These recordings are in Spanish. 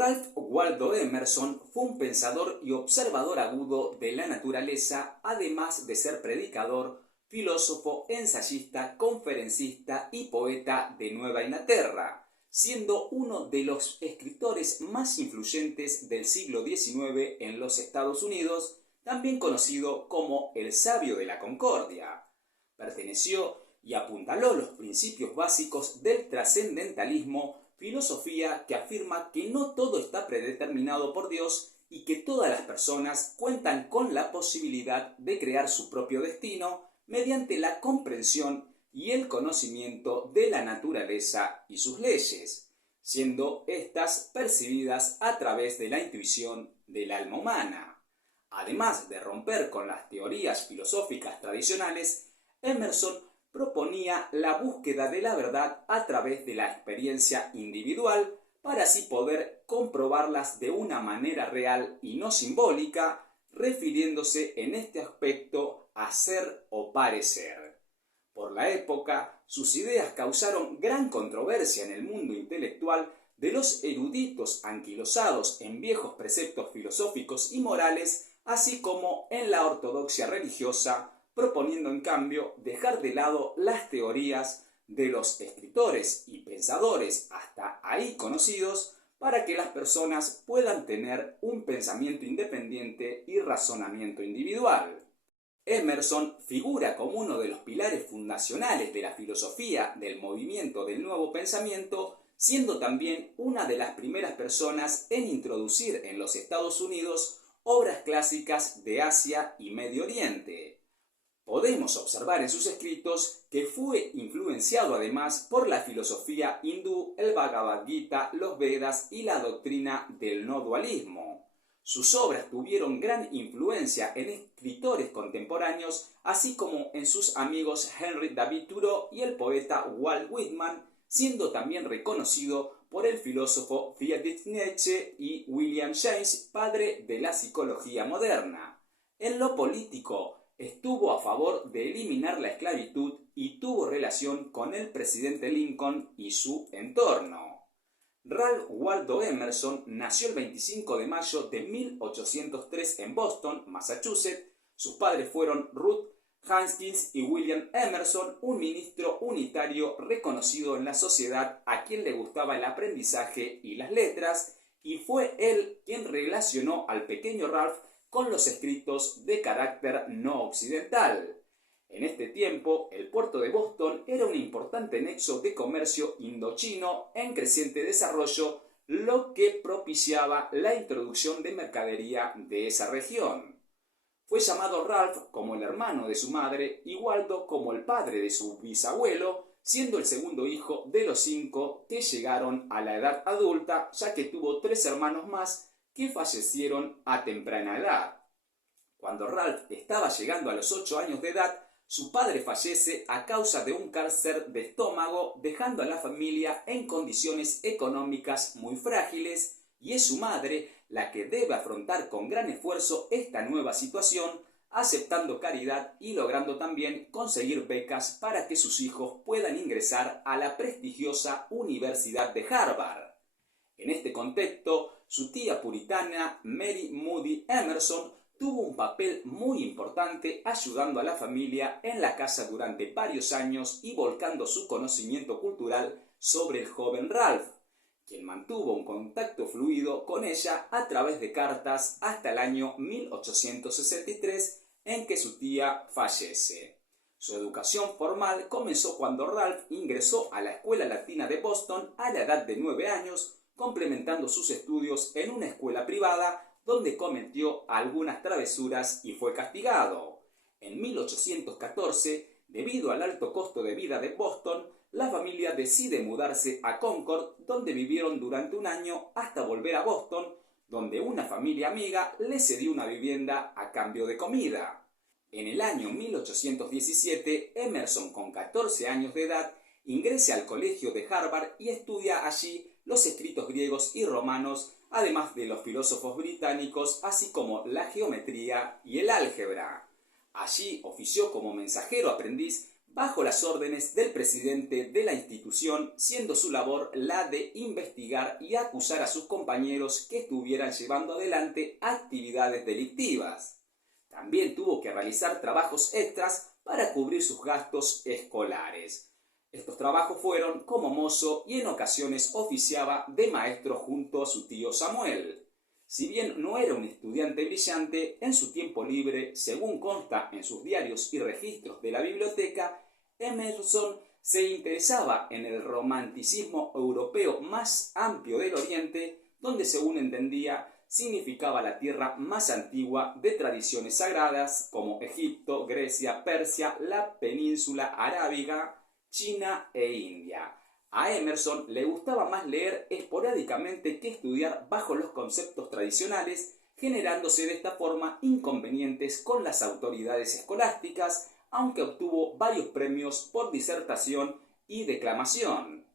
Ralph Waldo Emerson fue un pensador y observador agudo de la naturaleza, además de ser predicador, filósofo, ensayista, conferencista y poeta de Nueva Inglaterra, siendo uno de los escritores más influyentes del siglo XIX en los Estados Unidos, también conocido como el Sabio de la Concordia. Perteneció y apuntaló los principios básicos del trascendentalismo, filosofía que afirma que no todo está predeterminado por Dios y que todas las personas cuentan con la posibilidad de crear su propio destino mediante la comprensión y el conocimiento de la naturaleza y sus leyes, siendo éstas percibidas a través de la intuición del alma humana. Además de romper con las teorías filosóficas tradicionales, Emerson proponía la búsqueda de la verdad a través de la experiencia individual para así poder comprobarlas de una manera real y no simbólica, refiriéndose en este aspecto a ser o parecer. Por la época, sus ideas causaron gran controversia en el mundo intelectual de los eruditos anquilosados en viejos preceptos filosóficos y morales, así como en la ortodoxia religiosa, proponiendo en cambio dejar de lado las teorías de los escritores y pensadores hasta ahí conocidos para que las personas puedan tener un pensamiento independiente y razonamiento individual. Emerson figura como uno de los pilares fundacionales de la filosofía del movimiento del nuevo pensamiento, siendo también una de las primeras personas en introducir en los Estados Unidos obras clásicas de Asia y Medio Oriente. Podemos observar en sus escritos que fue influenciado además por la filosofía hindú, el Bhagavad Gita, los Vedas y la doctrina del no dualismo. Sus obras tuvieron gran influencia en escritores contemporáneos, así como en sus amigos Henry David Thoreau y el poeta Walt Whitman, siendo también reconocido por el filósofo Friedrich Nietzsche y William James, padre de la psicología moderna. En lo político, estuvo a favor de eliminar la esclavitud y tuvo relación con el presidente Lincoln y su entorno. Ralph Waldo Emerson nació el 25 de mayo de 1803 en Boston, Massachusetts. Sus padres fueron Ruth Haskins y William Emerson, un ministro unitario reconocido en la sociedad a quien le gustaba el aprendizaje y las letras, y fue él quien relacionó al pequeño Ralph con los escritos de carácter no occidental. En este tiempo, el puerto de Boston era un importante nexo de comercio indochino en creciente desarrollo, lo que propiciaba la introducción de mercadería de esa región. Fue llamado Ralph como el hermano de su madre y Waldo como el padre de su bisabuelo, siendo el segundo hijo de los 5 que llegaron a la edad adulta, ya que tuvo 3 hermanos más que fallecieron a temprana edad. Cuando Ralph estaba llegando a los 8 años de edad, su padre fallece a causa de un cáncer de estómago, dejando a la familia en condiciones económicas muy frágiles, y es su madre la que debe afrontar con gran esfuerzo esta nueva situación, aceptando caridad y logrando también conseguir becas para que sus hijos puedan ingresar a la prestigiosa Universidad de Harvard. En este contexto, su tía puritana Mary Moody Emerson tuvo un papel muy importante ayudando a la familia en la casa durante varios años y volcando su conocimiento cultural sobre el joven Ralph, quien mantuvo un contacto fluido con ella a través de cartas hasta el año 1863 en que su tía fallece. Su educación formal comenzó cuando Ralph ingresó a la Escuela Latina de Boston a la edad de 9 años, complementando sus estudios en una escuela privada donde cometió algunas travesuras y fue castigado. En 1814, debido al alto costo de vida de Boston, la familia decide mudarse a Concord, donde vivieron durante un año hasta volver a Boston, donde una familia amiga le cedió una vivienda a cambio de comida. En el año 1817, Emerson, con 14 años de edad, ingresa al colegio de Harvard y estudia allí los escritos griegos y romanos, además de los filósofos británicos, así como la geometría y el álgebra. Allí ofició como mensajero aprendiz bajo las órdenes del presidente de la institución, siendo su labor la de investigar y acusar a sus compañeros que estuvieran llevando adelante actividades delictivas. También tuvo que realizar trabajos extras para cubrir sus gastos escolares. Estos trabajos fueron como mozo y en ocasiones oficiaba de maestro junto a su tío Samuel. Si bien no era un estudiante brillante, en su tiempo libre, según consta en sus diarios y registros de la biblioteca, Emerson se interesaba en el romanticismo europeo más amplio del Oriente, donde, según entendía, significaba la tierra más antigua de tradiciones sagradas como Egipto, Grecia, Persia, la península arábiga, China e India. A Emerson le gustaba más leer esporádicamente que estudiar bajo los conceptos tradicionales, generándose de esta forma inconvenientes con las autoridades escolásticas, aunque obtuvo varios premios por disertación y declamación.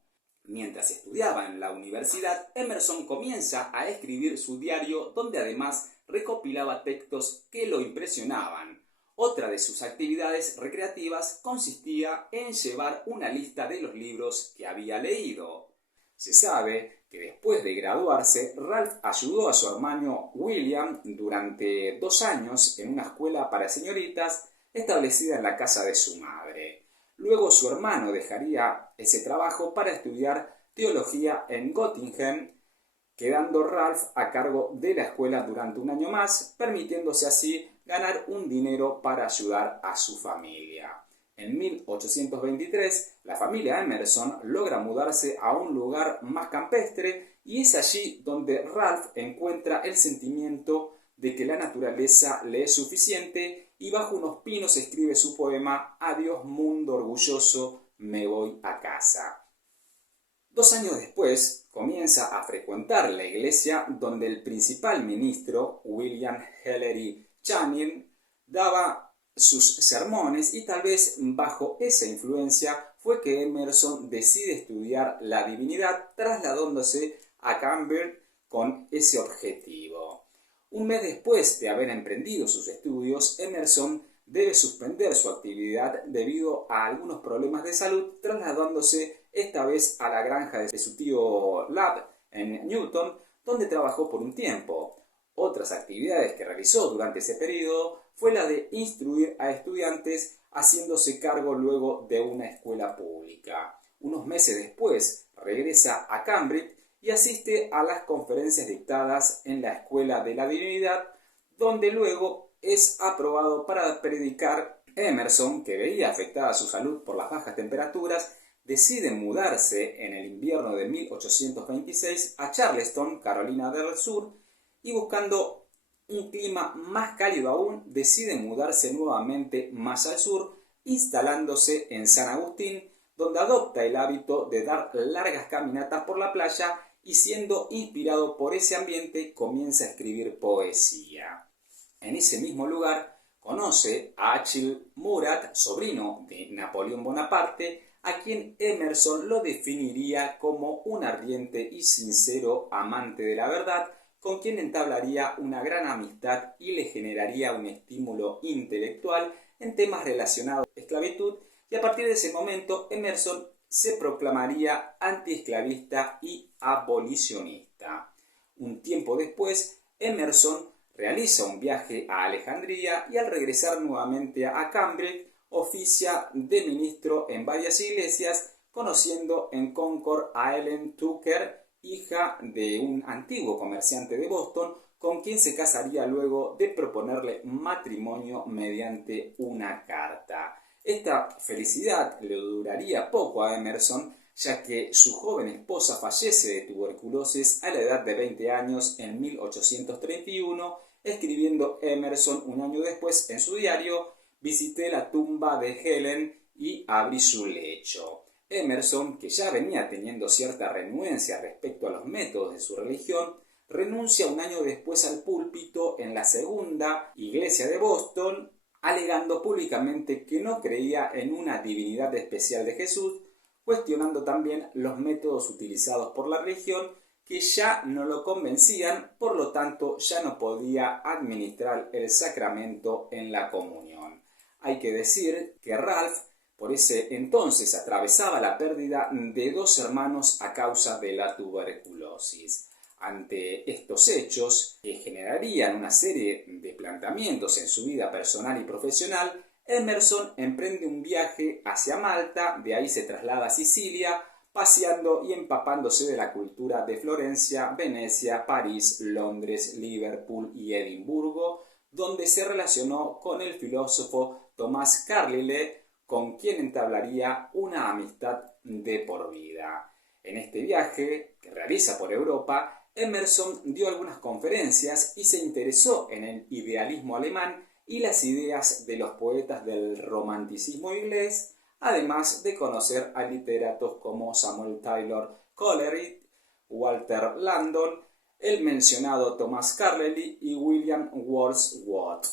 Mientras estudiaba en la universidad, Emerson comienza a escribir su diario, donde además recopilaba textos que lo impresionaban. Otra de sus actividades recreativas consistía en llevar una lista de los libros que había leído. Se sabe que después de graduarse, Ralph ayudó a su hermano William durante 2 años en una escuela para señoritas establecida en la casa de su madre. Luego su hermano dejaría ese trabajo para estudiar teología en Göttingen, quedando Ralph a cargo de la escuela durante 1 año más, permitiéndose así ganar un dinero para ayudar a su familia. En 1823, la familia Emerson logra mudarse a un lugar más campestre y es allí donde Ralph encuentra el sentimiento de que la naturaleza le es suficiente y bajo unos pinos escribe su poema Adiós mundo orgulloso, me voy a casa. 2 años después, comienza a frecuentar la iglesia donde el principal ministro, William Ellery Channing, daba sus sermones y tal vez bajo esa influencia fue que Emerson decide estudiar la divinidad trasladándose a Cambridge con ese objetivo. 1 mes después de haber emprendido sus estudios, Emerson debe suspender su actividad debido a algunos problemas de salud, trasladándose esta vez a la granja de su tío Lab en Newton, donde trabajó por un tiempo. Otras actividades que realizó durante ese periodo fue la de instruir a estudiantes, haciéndose cargo luego de una escuela pública. Unos meses después regresa a Cambridge y asiste a las conferencias dictadas en la Escuela de la Divinidad, donde luego es aprobado para predicar. Emerson, que veía afectada su salud por las bajas temperaturas, decide mudarse en el invierno de 1826 a Charleston, Carolina del Sur, y buscando un clima más cálido aún, decide mudarse nuevamente más al sur, instalándose en San Agustín, donde adopta el hábito de dar largas caminatas por la playa y, siendo inspirado por ese ambiente, comienza a escribir poesía. En ese mismo lugar conoce a Achille Murat, sobrino de Napoleón Bonaparte, a quien Emerson lo definiría como un ardiente y sincero amante de la verdad, con quien entablaría una gran amistad y le generaría un estímulo intelectual en temas relacionados con la esclavitud, y a partir de ese momento Emerson se proclamaría antiesclavista y abolicionista. Un tiempo después, Emerson realiza un viaje a Alejandría y al regresar nuevamente a Cambridge, oficia de ministro en varias iglesias, conociendo en Concord a Ellen Tucker, hija de un antiguo comerciante de Boston, con quien se casaría luego de proponerle matrimonio mediante una carta. Esta felicidad le duraría poco a Emerson, ya que su joven esposa fallece de tuberculosis a la edad de 20 años en 1831, escribiendo Emerson 1 año después en su diario: visité la tumba de Helen y abrí su lecho. Emerson, que ya venía teniendo cierta renuencia respecto a los métodos de su religión, renuncia 1 año después al púlpito en la segunda iglesia de Boston, alegando públicamente que no creía en una divinidad especial de Jesús, cuestionando también los métodos utilizados por la religión, que ya no lo convencían, por lo tanto ya no podía administrar el sacramento en la comunión. Hay que decir que Ralph Por ese entonces atravesaba la pérdida de 2 hermanos a causa de la tuberculosis. Ante estos hechos, que generarían una serie de planteamientos en su vida personal y profesional, Emerson emprende un viaje hacia Malta, de ahí se traslada a Sicilia, paseando y empapándose de la cultura de Florencia, Venecia, París, Londres, Liverpool y Edimburgo, donde se relacionó con el filósofo Tomás Carlyle, con quien entablaría una amistad de por vida. En este viaje, que realiza por Europa, Emerson dio algunas conferencias y se interesó en el idealismo alemán y las ideas de los poetas del romanticismo inglés, además de conocer a literatos como Samuel Taylor Coleridge, Walter Landon, el mencionado Thomas Carlyle y William Wordsworth.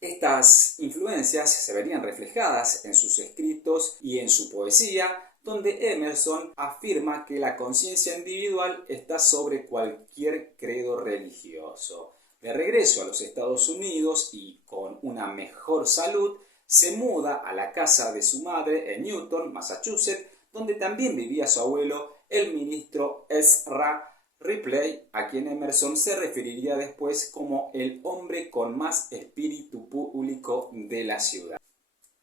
Estas influencias se verían reflejadas en sus escritos y en su poesía, donde Emerson afirma que la conciencia individual está sobre cualquier credo religioso. De regreso a los Estados Unidos y con una mejor salud, se muda a la casa de su madre en Newton, Massachusetts, donde también vivía su abuelo, el ministro Ezra Ripley, a quien Emerson se referiría después como el hombre con más espíritu público de la ciudad.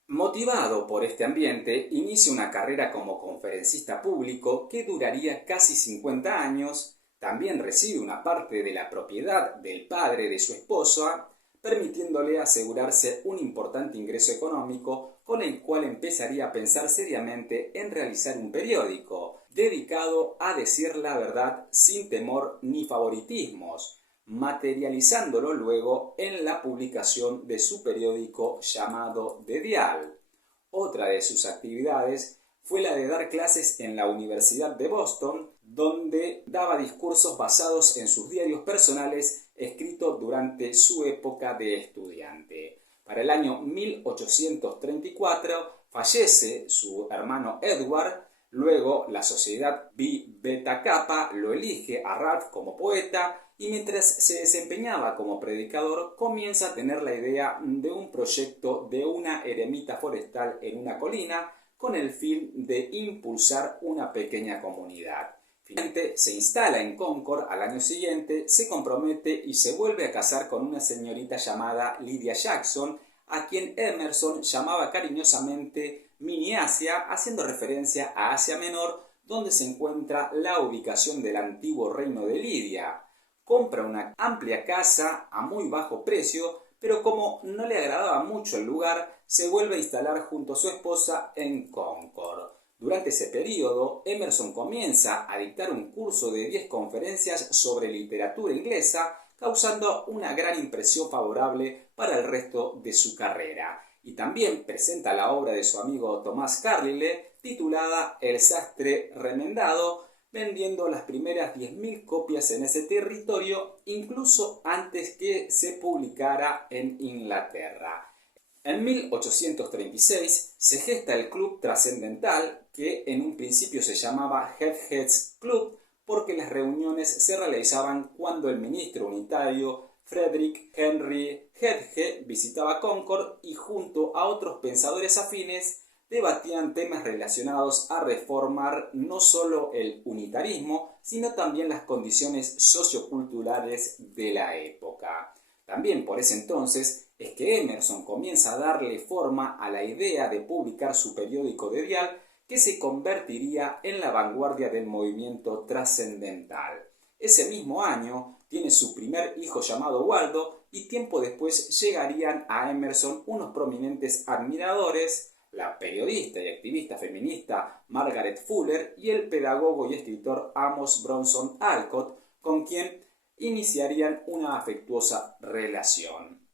Motivado por este ambiente, inicia una carrera como conferencista público que duraría casi 50 años. También recibe una parte de la propiedad del padre de su esposa, permitiéndole asegurarse un importante ingreso económico con el cual empezaría a pensar seriamente en realizar un periódico dedicado a decir la verdad sin temor ni favoritismos, materializándolo luego en la publicación de su periódico llamado The Dial. Otra de sus actividades fue la de dar clases en la Universidad de Boston, donde daba discursos basados en sus diarios personales escritos durante su época de estudiante. Para el año 1834 fallece su hermano Edward. Luego la sociedad Phi Beta Kappa lo elige a Ralph como poeta y mientras se desempeñaba como predicador comienza a tener la idea de un proyecto de una eremita forestal en una colina con el fin de impulsar una pequeña comunidad. Finalmente se instala en Concord al año siguiente, se compromete y se vuelve a casar con una señorita llamada Lydia Jackson, a quien Emerson llamaba cariñosamente Mini Asia, haciendo referencia a Asia Menor, donde se encuentra la ubicación del antiguo reino de Lidia. Compra una amplia casa a muy bajo precio, pero como no le agradaba mucho el lugar, se vuelve a instalar junto a su esposa en Concord. Durante ese periodo, Emerson comienza a dictar un curso de 10 conferencias sobre literatura inglesa, causando una gran impresión favorable para el resto de su carrera. Y también presenta la obra de su amigo Tomás Carlyle, titulada El sastre remendado, vendiendo las primeras 10.000 copias en ese territorio, incluso antes que se publicara en Inglaterra. En 1836 se gesta el Club Trascendental, que en un principio se llamaba Headheads Club, porque las reuniones se realizaban cuando el ministro unitario Frederick Henry Hedge visitaba Concord y junto a otros pensadores afines debatían temas relacionados a reformar no solo el unitarismo, sino también las condiciones socioculturales de la época. También por ese entonces es que Emerson comienza a darle forma a la idea de publicar su periódico de Dial, que se convertiría en la vanguardia del movimiento trascendental. Ese mismo año tiene su primer hijo llamado Waldo y tiempo después llegarían a Emerson unos prominentes admiradores, la periodista y activista feminista Margaret Fuller y el pedagogo y escritor Amos Bronson Alcott, con quien iniciarían una afectuosa relación.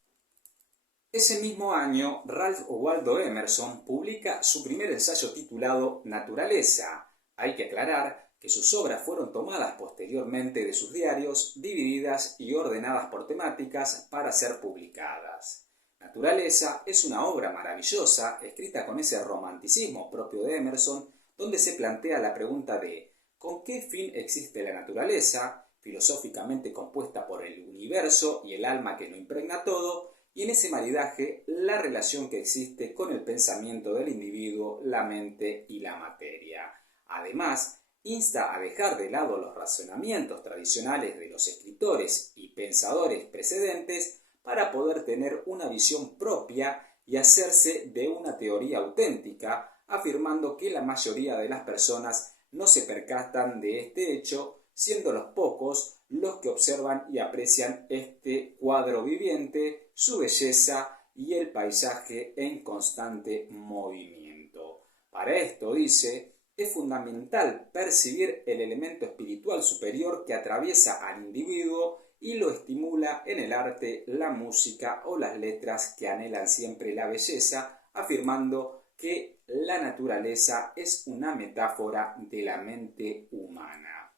Ese mismo año, Ralph Waldo Emerson publica su primer ensayo titulado Naturaleza. Hay que aclarar que sus obras fueron tomadas posteriormente de sus diarios, divididas y ordenadas por temáticas para ser publicadas. Naturaleza es una obra maravillosa, escrita con ese romanticismo propio de Emerson, donde se plantea la pregunta de ¿con qué fin existe la naturaleza?, filosóficamente compuesta por el universo y el alma que lo impregna todo, y en ese maridaje la relación que existe con el pensamiento del individuo, la mente y la materia. Además, insta a dejar de lado los razonamientos tradicionales de los escritores y pensadores precedentes para poder tener una visión propia y hacerse de una teoría auténtica, afirmando que la mayoría de las personas no se percatan de este hecho, siendo los pocos los que observan y aprecian este cuadro viviente, su belleza y el paisaje en constante movimiento. Para esto, dice, es fundamental percibir el elemento espiritual superior que atraviesa al individuo y lo estimula en el arte, la música o las letras que anhelan siempre la belleza, afirmando que la naturaleza es una metáfora de la mente humana.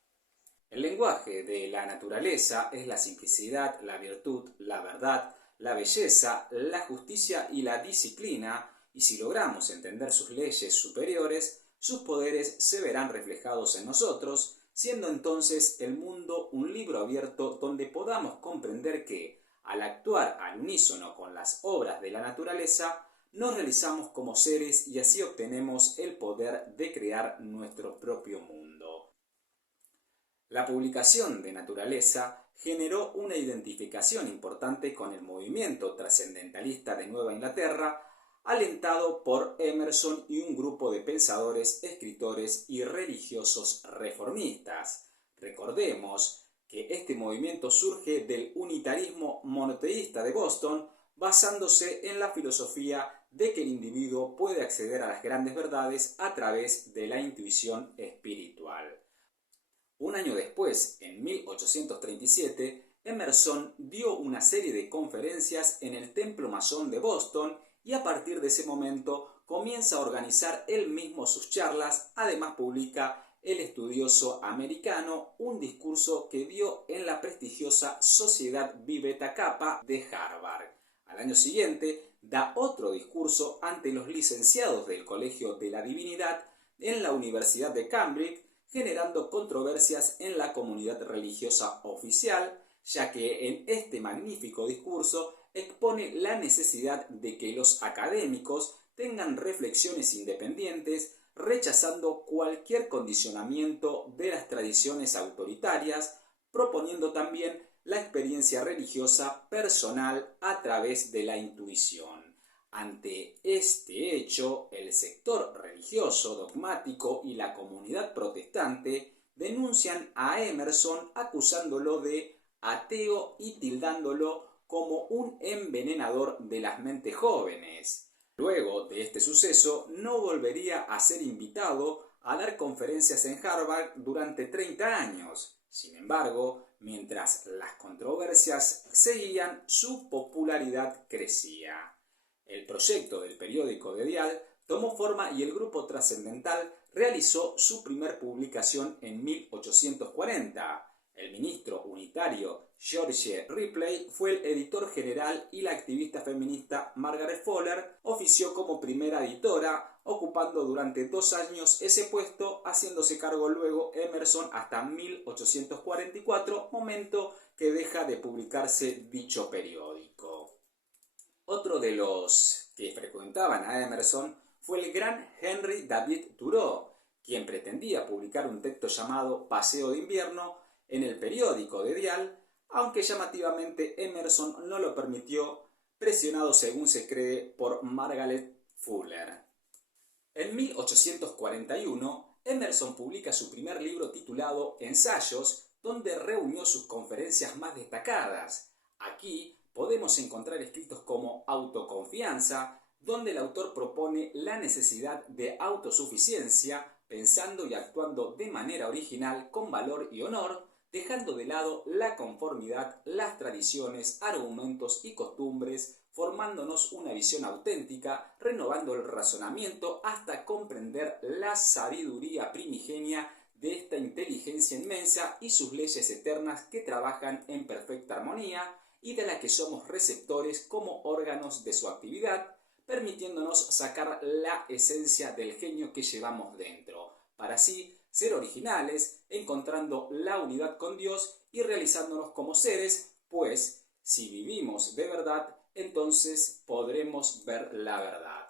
El lenguaje de la naturaleza es la simplicidad, la virtud, la verdad, la belleza, la justicia y la disciplina, y si logramos entender sus leyes superiores, sus poderes se verán reflejados en nosotros, siendo entonces el mundo un libro abierto donde podamos comprender que, al actuar al unísono con las obras de la naturaleza, nos realizamos como seres y así obtenemos el poder de crear nuestro propio mundo. La publicación de Naturaleza generó una identificación importante con el movimiento trascendentalista de Nueva Inglaterra, alentado por Emerson y un grupo de pensadores, escritores y religiosos reformistas. Recordemos que este movimiento surge del unitarismo monoteísta de Boston, basándose en la filosofía de que el individuo puede acceder a las grandes verdades a través de la intuición espiritual. Un año después, en 1837, Emerson dio una serie de conferencias en el Templo Masón de Boston y a partir de ese momento comienza a organizar él mismo sus charlas. Además publica El estudioso americano, un discurso que dio en la prestigiosa Sociedad Pi Beta Kappa de Harvard. Al año siguiente da otro discurso ante los licenciados del Colegio de la Divinidad en la Universidad de Cambridge, generando controversias en la comunidad religiosa oficial, ya que en este magnífico discurso expone la necesidad de que los académicos tengan reflexiones independientes, rechazando cualquier condicionamiento de las tradiciones autoritarias, proponiendo también la experiencia religiosa personal a través de la intuición. Ante este hecho, el sector religioso dogmático y la comunidad protestante denuncian a Emerson acusándolo de ateo y tildándolo como un envenenador de las mentes jóvenes. Luego de este suceso, no volvería a ser invitado a dar conferencias en Harvard durante 30 años. Sin embargo, mientras las controversias seguían, su popularidad crecía. El proyecto del periódico de Dial tomó forma y el grupo trascendental realizó su primer publicación en 1840. El ministro unitario George Ripley fue el editor general y la activista feminista Margaret Fuller ofició como primera editora, ocupando durante 2 años ese puesto, haciéndose cargo luego Emerson hasta 1844, momento que deja de publicarse dicho periódico. Otro de los que frecuentaban a Emerson fue el gran Henry David Thoreau, quien pretendía publicar un texto llamado Paseo de invierno en el periódico de Dial, aunque llamativamente Emerson no lo permitió, presionado según se cree por Margaret Fuller. En 1841, Emerson publica su primer libro titulado Ensayos, donde reunió sus conferencias más destacadas. Aquí podemos encontrar escritos como Autoconfianza, donde el autor propone la necesidad de autosuficiencia, pensando y actuando de manera original, con valor y honor, dejando de lado la conformidad, las tradiciones, argumentos y costumbres, formándonos una visión auténtica, renovando el razonamiento hasta comprender la sabiduría primigenia de esta inteligencia inmensa y sus leyes eternas que trabajan en perfecta armonía y de la que somos receptores como órganos de su actividad, permitiéndonos sacar la esencia del genio que llevamos dentro, para así ser originales, encontrando la unidad con Dios y realizándonos como seres, pues si vivimos de verdad, entonces podremos ver la verdad.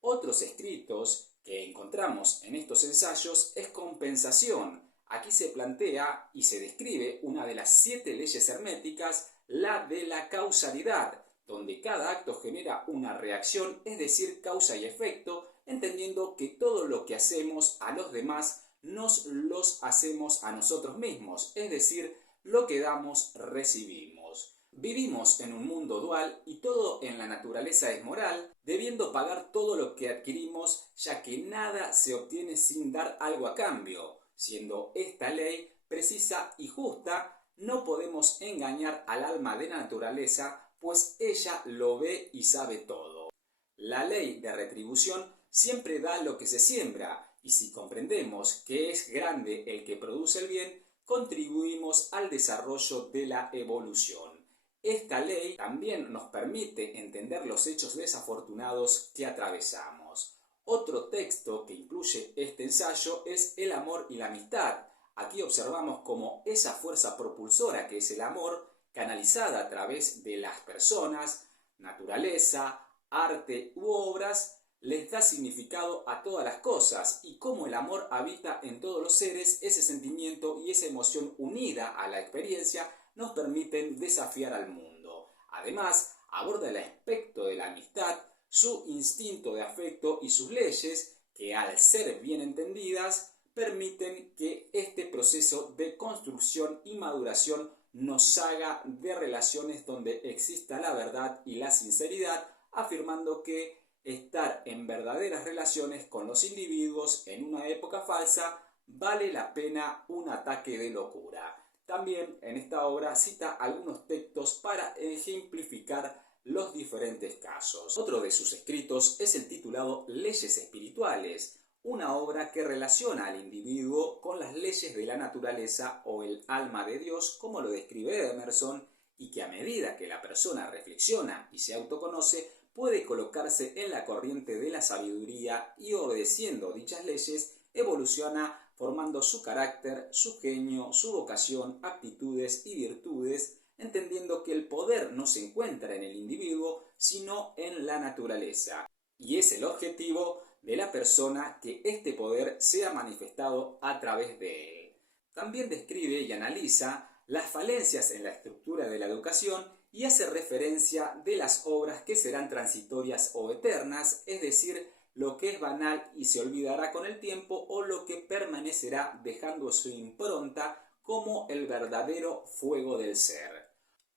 Otros escritos que encontramos en estos ensayos es compensación. Aquí se plantea y se describe una de las 7 leyes herméticas, la de la causalidad, donde cada acto genera una reacción, es decir, causa y efecto, entendiendo que todo lo que hacemos a los demás nos los hacemos a nosotros mismos, es decir, lo que damos, recibimos. Vivimos en un mundo dual y todo en la naturaleza es moral, debiendo pagar todo lo que adquirimos, ya que nada se obtiene sin dar algo a cambio. Siendo esta ley precisa y justa, no podemos engañar al alma de la naturaleza, pues ella lo ve y sabe todo. La ley de retribución siempre da lo que se siembra, y si comprendemos que es grande el que produce el bien, contribuimos al desarrollo de la evolución. Esta ley también nos permite entender los hechos desafortunados que atravesamos. Otro texto que incluye este ensayo es El amor y la amistad. Aquí observamos cómo esa fuerza propulsora que es el amor, canalizada a través de las personas, naturaleza, arte u obras, les da significado a todas las cosas, y cómo el amor habita en todos los seres, ese sentimiento y esa emoción unida a la experiencia nos permiten desafiar al mundo. Además, aborda el aspecto de la amistad, su instinto de afecto y sus leyes, que al ser bien entendidas, permiten que este proceso de construcción y maduración nos haga de relaciones donde exista la verdad y la sinceridad, afirmando que estar en verdaderas relaciones con los individuos en una época falsa vale la pena un ataque de locura. También en esta obra cita algunos textos para ejemplificar los diferentes casos. Otro de sus escritos es el titulado Leyes Espirituales, una obra que relaciona al individuo con las leyes de la naturaleza o el alma de Dios, como lo describe Emerson, y que a medida que la persona reflexiona y se autoconoce, puede colocarse en la corriente de la sabiduría y, obedeciendo dichas leyes, evoluciona formando su carácter, su genio, su vocación, aptitudes y virtudes, entendiendo que el poder no se encuentra en el individuo, sino en la naturaleza. Y es el objetivo de la persona que este poder sea manifestado a través de él. También describe y analiza las falencias en la estructura de la educación y hace referencia de las obras que serán transitorias o eternas, es decir, lo que es banal y se olvidará con el tiempo, o lo que permanecerá dejando su impronta como el verdadero fuego del ser.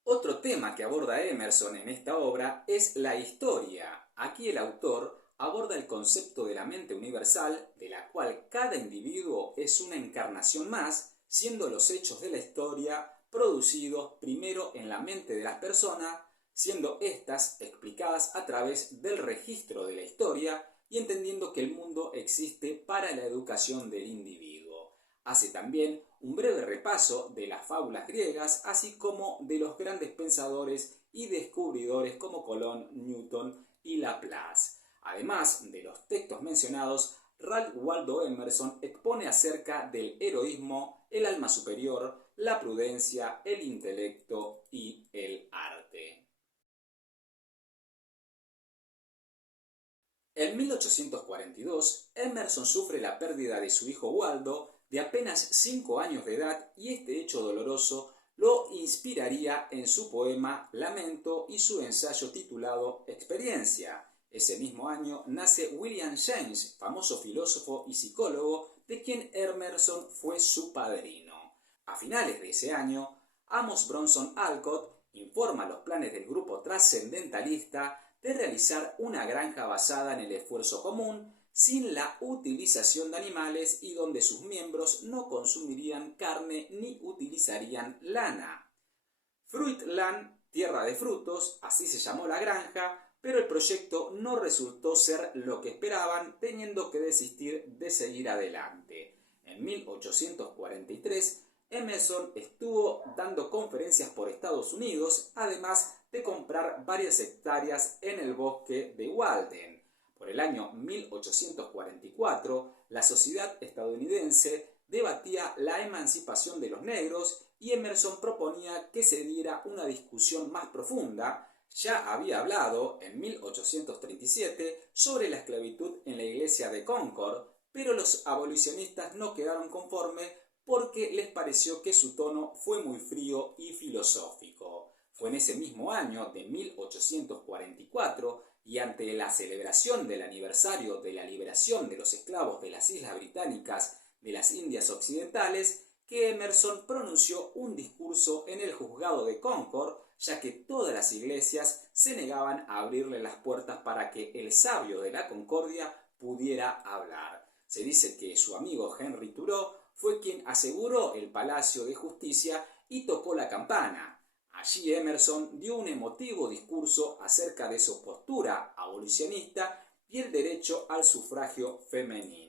Otro tema que aborda Emerson en esta obra es la historia. Aquí el autor aborda el concepto de la mente universal, de la cual cada individuo es una encarnación más, siendo los hechos de la historia producidos primero en la mente de las personas, siendo éstas explicadas a través del registro de la historia y entendiendo que el mundo existe para la educación del individuo. Hace también un breve repaso de las fábulas griegas, así como de los grandes pensadores y descubridores como Colón, Newton y Laplace. Además de los textos mencionados, Ralph Waldo Emerson expone acerca del heroísmo, el alma superior, la prudencia, el intelecto y el arte. En 1842, Emerson sufre la pérdida de su hijo Waldo, de apenas 5 años de edad, y este hecho doloroso lo inspiraría en su poema Lamento y su ensayo titulado Experiencia. Ese mismo año nace William James, famoso filósofo y psicólogo, de quien Emerson fue su padrino. A finales de ese año, Amos Bronson Alcott informa los planes del grupo trascendentalista de realizar una granja basada en el esfuerzo común, sin la utilización de animales, y donde sus miembros no consumirían carne ni utilizarían lana. Fruitland, tierra de frutos, así se llamó la granja, pero el proyecto no resultó ser lo que esperaban, teniendo que desistir de seguir adelante. En 1843, Emerson estuvo dando conferencias por Estados Unidos, además de comprar varias hectáreas en el bosque de Walden. Por el año 1844, la sociedad estadounidense debatía la emancipación de los negros y Emerson proponía que se diera una discusión más profunda, ya había hablado en 1837 sobre la esclavitud en la iglesia de Concord, pero los abolicionistas no quedaron conformes porque les pareció que su tono fue muy frío y filosófico. Fue en ese mismo año de 1844 y ante la celebración del aniversario de la liberación de los esclavos de las Islas Británicas de las Indias Occidentales que Emerson pronunció un discurso en el juzgado de Concord, ya que todas las iglesias se negaban a abrirle las puertas para que el sabio de la Concordia pudiera hablar. Se dice que su amigo Henry Thoreau fue quien aseguró el Palacio de Justicia y tocó la campana. Allí Emerson dio un emotivo discurso acerca de su postura abolicionista y el derecho al sufragio femenino.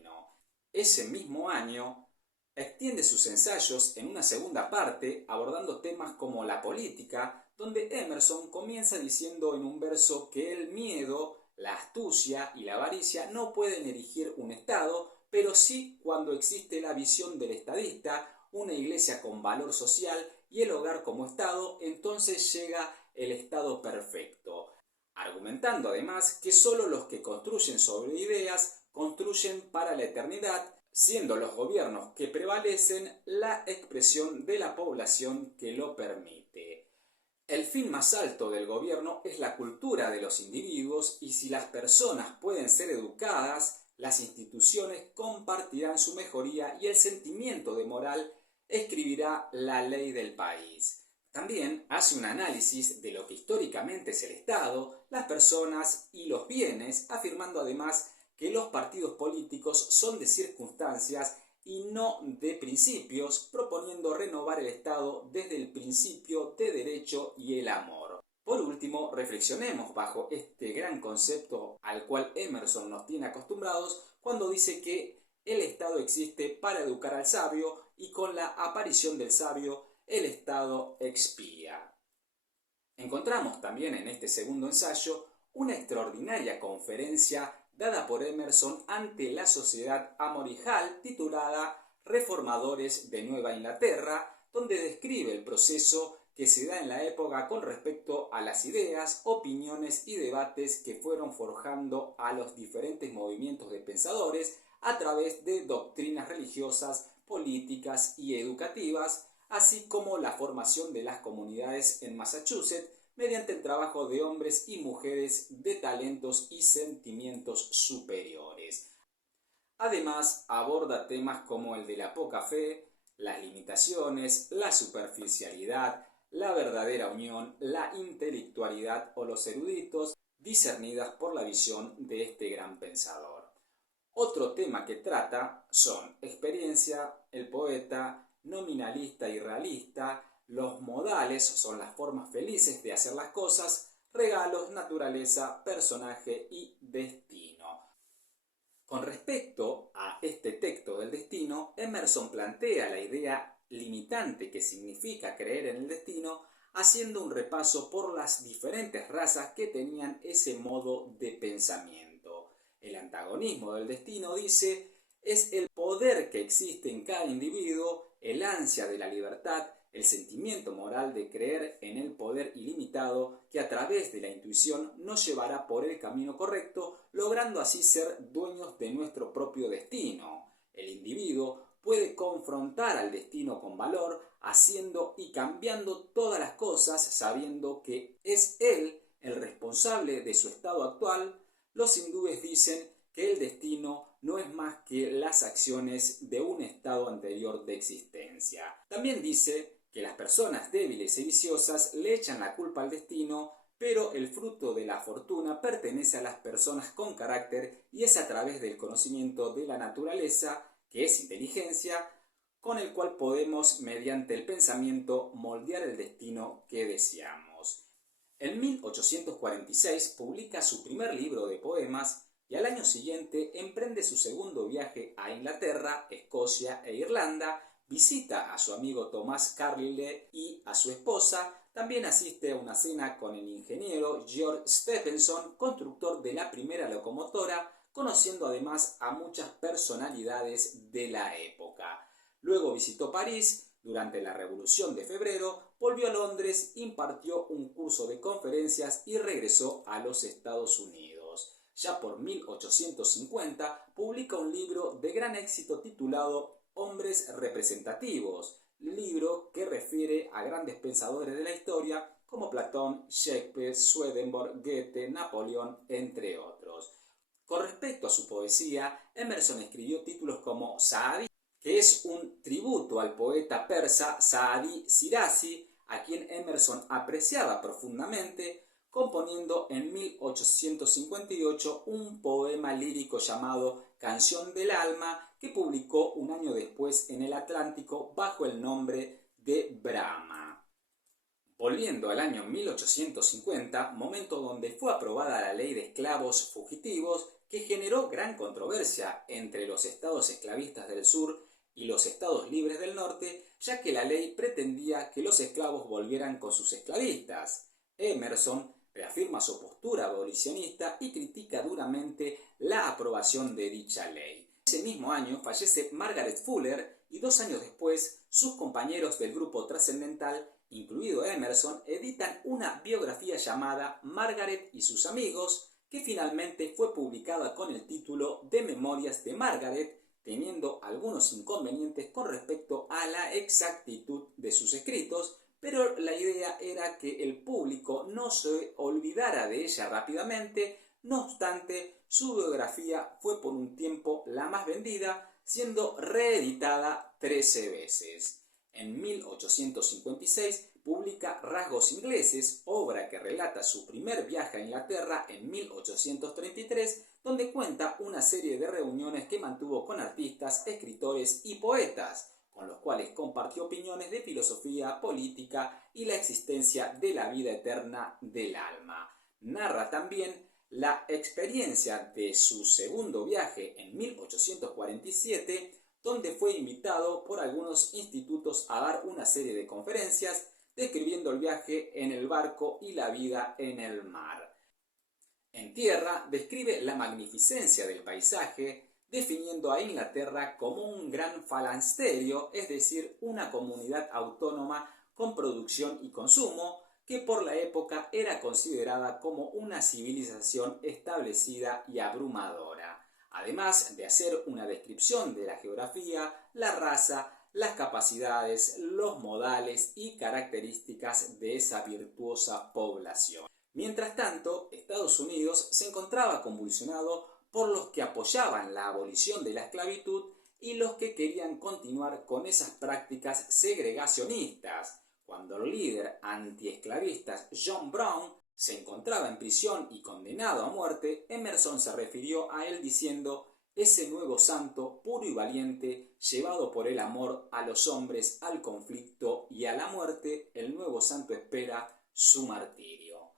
Ese mismo año extiende sus ensayos en una segunda parte abordando temas como la política, donde Emerson comienza diciendo en un verso que el miedo, la astucia y la avaricia no pueden erigir un Estado, pero sí cuando existe la visión del estadista, una iglesia con valor social y el hogar como Estado, entonces llega el Estado perfecto, argumentando además que solo los que construyen sobre ideas construyen para la eternidad, siendo los gobiernos que prevalecen la expresión de la población que lo permite. El fin más alto del gobierno es la cultura de los individuos y si las personas pueden ser educadas, las instituciones compartirán su mejoría y el sentimiento de moral escribirá la ley del país. También hace un análisis de lo que históricamente es el Estado, las personas y los bienes, afirmando además que los partidos políticos son de circunstancias y no de principios, proponiendo renovar el Estado desde el principio de derecho y el amor. Por último, reflexionemos bajo este gran concepto al cual Emerson nos tiene acostumbrados cuando dice que el Estado existe para educar al sabio y con la aparición del sabio el Estado expía. Encontramos también en este segundo ensayo una extraordinaria conferencia dada por Emerson ante la Sociedad Amory Hall titulada Reformadores de Nueva Inglaterra, donde describe el proceso que se da en la época con respecto a las ideas, opiniones y debates que fueron forjando a los diferentes movimientos de pensadores a través de doctrinas religiosas, políticas y educativas, así como la formación de las comunidades en Massachusetts mediante el trabajo de hombres y mujeres de talentos y sentimientos superiores. Además, aborda temas como el de la poca fe, las limitaciones, la superficialidad, la verdadera unión, la intelectualidad o los eruditos, discernidas por la visión de este gran pensador. Otro tema que trata son experiencia, el poeta, nominalista y realista, los modales son las formas felices de hacer las cosas, regalos, naturaleza, personaje y destino. Con respecto a este texto del destino, Emerson plantea la idea limitante que significa creer en el destino, haciendo un repaso por las diferentes razas que tenían ese modo de pensamiento. El antagonismo del destino, dice, es el poder que existe en cada individuo, el ansia de la libertad, el sentimiento moral de creer en el poder ilimitado que a través de la intuición nos llevará por el camino correcto, logrando así ser dueños de nuestro propio destino. El individuo puede confrontar al destino con valor, haciendo y cambiando todas las cosas, sabiendo que es él el responsable de su estado actual. Los hindúes dicen que el destino no es más que las acciones de un estado anterior de existencia. También dice que las personas débiles y viciosas le echan la culpa al destino, pero el fruto de la fortuna pertenece a las personas con carácter y es a través del conocimiento de la naturaleza, que es inteligencia, con el cual podemos, mediante el pensamiento, moldear el destino que deseamos. En 1846 publica su primer libro de poemas y al año siguiente emprende su segundo viaje a Inglaterra, Escocia e Irlanda, visita a su amigo Thomas Carlyle y a su esposa, también asiste a una cena con el ingeniero George Stephenson, constructor de la primera locomotora, conociendo además a muchas personalidades de la época. Luego visitó París durante la Revolución de Febrero, volvió a Londres, impartió un curso de conferencias y regresó a los Estados Unidos. Ya por 1850 publica un libro de gran éxito titulado Hombres representativos, libro que refiere a grandes pensadores de la historia como Platón, Shakespeare, Swedenborg, Goethe, Napoleón, entre otros. Con respecto a su poesía, Emerson escribió títulos como Saadi, que es un tributo al poeta persa Saadi Shirazi, a quien Emerson apreciaba profundamente, componiendo en 1858 un poema lírico llamado Canción del Alma, que publicó un año después en el Atlántico bajo el nombre de Brahma. Volviendo al año 1850, momento donde fue aprobada la ley de esclavos fugitivos, que generó gran controversia entre los estados esclavistas del sur y los estados libres del norte, ya que la ley pretendía que los esclavos volvieran con sus esclavistas. Emerson reafirma su postura abolicionista y critica duramente la aprobación de dicha ley. Ese mismo año fallece Margaret Fuller y 2 años después sus compañeros del grupo trascendental, incluido Emerson, editan una biografía llamada Margaret y sus amigos, que finalmente fue publicada con el título de Memorias de Margaret, teniendo algunos inconvenientes con respecto a la exactitud de sus escritos, pero la idea era que el público no se olvidara de ella rápidamente. No obstante, su biografía fue por un tiempo la más vendida, siendo reeditada 13 veces. En 1856 publica Rasgos ingleses, obra que relata su primer viaje a Inglaterra en 1833, donde cuenta una serie de reuniones que mantuvo con artistas, escritores y poetas, con los cuales compartió opiniones de filosofía, política y la existencia de la vida eterna del alma. Narra también la experiencia de su segundo viaje en 1847, donde fue invitado por algunos institutos a dar una serie de conferencias describiendo el viaje en el barco y la vida en el mar. En tierra describe la magnificencia del paisaje, definiendo a Inglaterra como un gran falansterio, es decir, una comunidad autónoma con producción y consumo, que por la época era considerada como una civilización establecida y abrumadora, además de hacer una descripción de la geografía, la raza, las capacidades, los modales y características de esa virtuosa población. Mientras tanto, Estados Unidos se encontraba convulsionado por los que apoyaban la abolición de la esclavitud y los que querían continuar con esas prácticas segregacionistas. Cuando el líder antiesclavista John Brown se encontraba en prisión y condenado a muerte, Emerson se refirió a él diciendo: «Ese nuevo santo, puro y valiente, llevado por el amor a los hombres, al conflicto y a la muerte, el nuevo santo espera su martirio».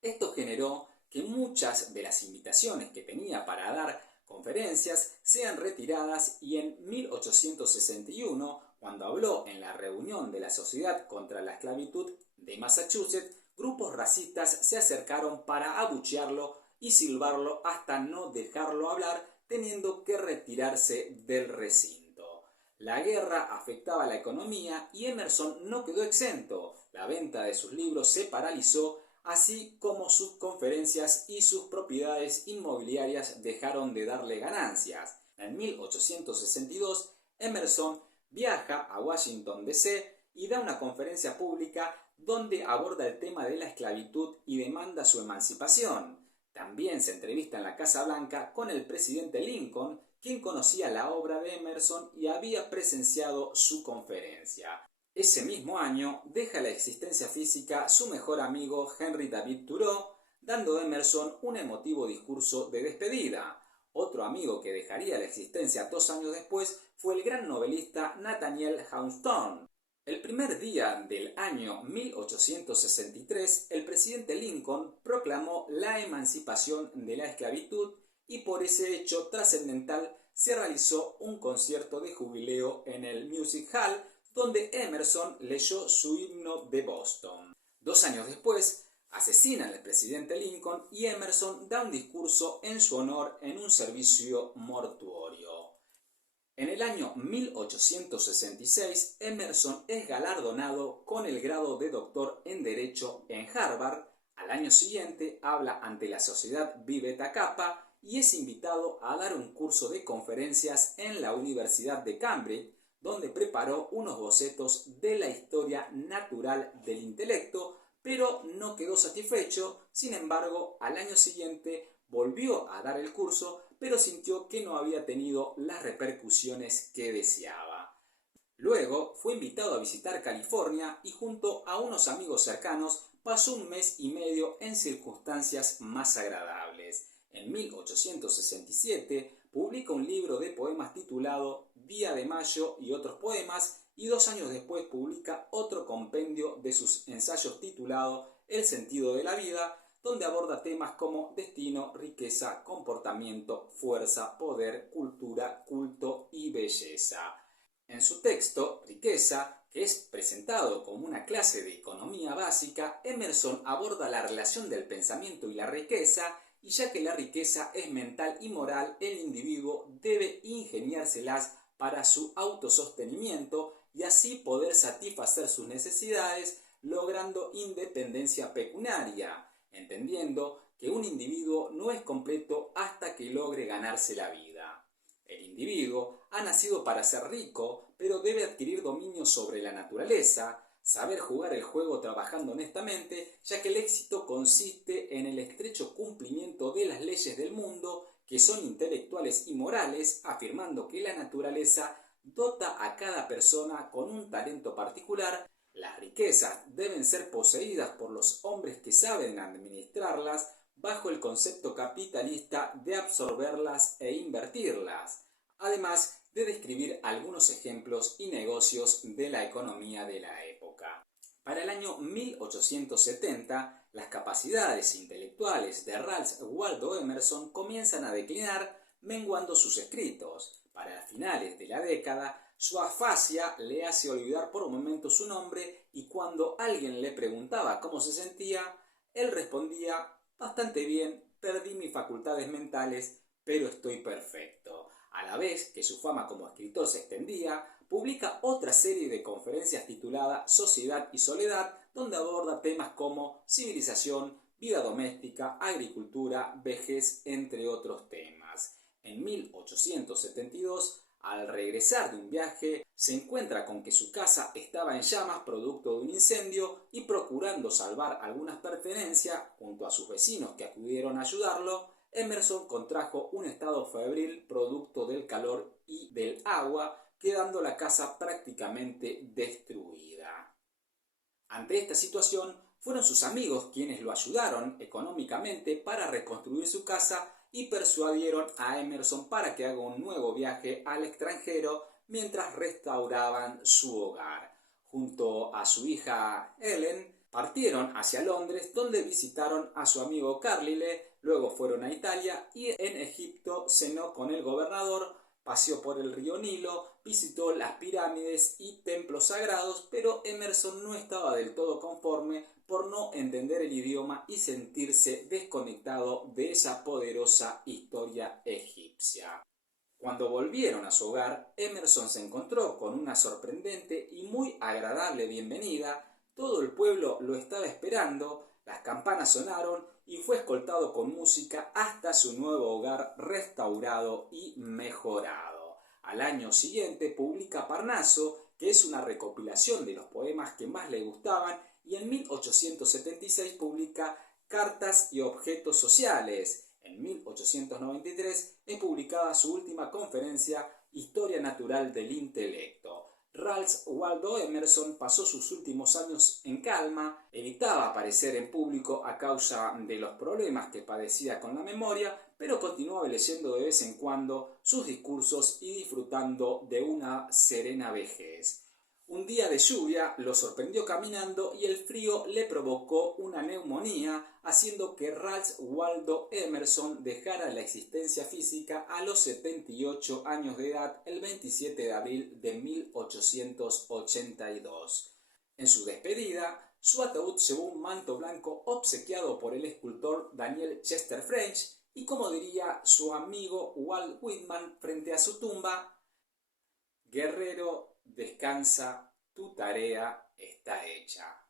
Esto generó que muchas de las invitaciones que tenía para dar conferencias sean retiradas, y en 1861, cuando habló en la reunión de la Sociedad contra la Esclavitud de Massachusetts, grupos racistas se acercaron para abuchearlo y silbarlo hasta no dejarlo hablar, teniendo que retirarse del recinto. La guerra afectaba la economía y Emerson no quedó exento. La venta de sus libros se paralizó, así como sus conferencias y sus propiedades inmobiliarias dejaron de darle ganancias. En 1862, Emerson viaja a Washington D.C. y da una conferencia pública donde aborda el tema de la esclavitud y demanda su emancipación. También se entrevista en la Casa Blanca con el presidente Lincoln, quien conocía la obra de Emerson y había presenciado su conferencia. Ese mismo año deja la existencia física su mejor amigo Henry David Thoreau, dando a Emerson un emotivo discurso de despedida. Otro amigo que dejaría la existencia 2 años después fue el gran novelista Nathaniel Hawthorne. El primer día del año 1863, el presidente Lincoln proclamó la emancipación de la esclavitud y por ese hecho trascendental se realizó un concierto de jubileo en el Music Hall, donde Emerson leyó su himno de Boston. 2 años después, asesinan al presidente Lincoln y Emerson da un discurso en su honor en un servicio mortuorio. En el año 1866, Emerson es galardonado con el grado de doctor en Derecho en Harvard. Al año siguiente habla ante la Sociedad Pi Beta Kappa y es invitado a dar un curso de conferencias en la Universidad de Cambridge, donde preparó unos bocetos de la historia natural del intelecto, pero no quedó satisfecho. Sin embargo, al año siguiente volvió a dar el curso, pero sintió que no había tenido las repercusiones que deseaba. Luego fue invitado a visitar California y junto a unos amigos cercanos pasó un mes y medio en circunstancias más agradables. En 1867 publica un libro de poemas titulado Día de Mayo y otros poemas, y 2 años después publica otro compendio de sus ensayos titulado El sentido de la vida, donde aborda temas como destino, riqueza, comportamiento, fuerza, poder, cultura, culto y belleza. En su texto, Riqueza, que es presentado como una clase de economía básica, Emerson aborda la relación del pensamiento y la riqueza, y ya que la riqueza es mental y moral, el individuo debe ingeniárselas para su autosostenimiento y así poder satisfacer sus necesidades, logrando independencia pecuniaria, entendiendo que un individuo no es completo hasta que logre ganarse la vida. El individuo ha nacido para ser rico, pero debe adquirir dominio sobre la naturaleza, saber jugar el juego trabajando honestamente, ya que el éxito consiste en el estrecho cumplimiento de las leyes del mundo, que son intelectuales y morales, afirmando que la naturaleza dota a cada persona con un talento particular. Las riquezas deben ser poseídas por los hombres que saben administrarlas, bajo el concepto capitalista de absorberlas e invertirlas, además de describir algunos ejemplos y negocios de la economía de la época. Para el año 1870, las capacidades intelectuales de Ralph Waldo Emerson comienzan a declinar, menguando sus escritos. Para finales de la década, su afasia le hace olvidar por un momento su nombre, y cuando alguien le preguntaba cómo se sentía, él respondía: bastante bien, perdí mis facultades mentales, pero estoy perfecto. A la vez que su fama como escritor se extendía, publica otra serie de conferencias titulada Sociedad y Soledad, donde aborda temas como civilización, vida doméstica, agricultura, vejez, entre otros temas. En 1872, al regresar de un viaje, se encuentra con que su casa estaba en llamas producto de un incendio, y procurando salvar algunas pertenencias junto a sus vecinos que acudieron a ayudarlo, Emerson contrajo un estado febril producto del calor y del agua, quedando la casa prácticamente destruida. Ante esta situación, fueron sus amigos quienes lo ayudaron económicamente para reconstruir su casa y persuadieron a Emerson para que haga un nuevo viaje al extranjero mientras restauraban su hogar. Junto a su hija Ellen, partieron hacia Londres, donde visitaron a su amigo Carlyle, luego fueron a Italia y en Egipto cenó con el gobernador, paseó por el río Nilo, visitó las pirámides y templos sagrados, pero Emerson no estaba del todo conforme por no entender el idioma y sentirse desconectado de esa poderosa historia egipcia. Cuando volvieron a su hogar, Emerson se encontró con una sorprendente y muy agradable bienvenida. Todo el pueblo lo estaba esperando, las campanas sonaron y fue escoltado con música hasta su nuevo hogar restaurado y mejorado. Al año siguiente publica Parnaso, que es una recopilación de los poemas que más le gustaban, y en 1876 publica Cartas y objetos sociales. En 1893 es publicada su última conferencia, Historia natural del intelecto. Ralph Waldo Emerson pasó sus últimos años en calma, evitaba aparecer en público a causa de los problemas que padecía con la memoria, pero continuaba leyendo de vez en cuando sus discursos y disfrutando de una serena vejez. Un día de lluvia lo sorprendió caminando y el frío le provocó una neumonía, haciendo que Ralph Waldo Emerson dejara la existencia física a los 78 años de edad el 27 de abril de 1882. En su despedida, su ataúd llevó un manto blanco obsequiado por el escultor Daniel Chester French, y como diría su amigo Walt Whitman frente a su tumba: Guerrero, descansa, tu tarea está hecha.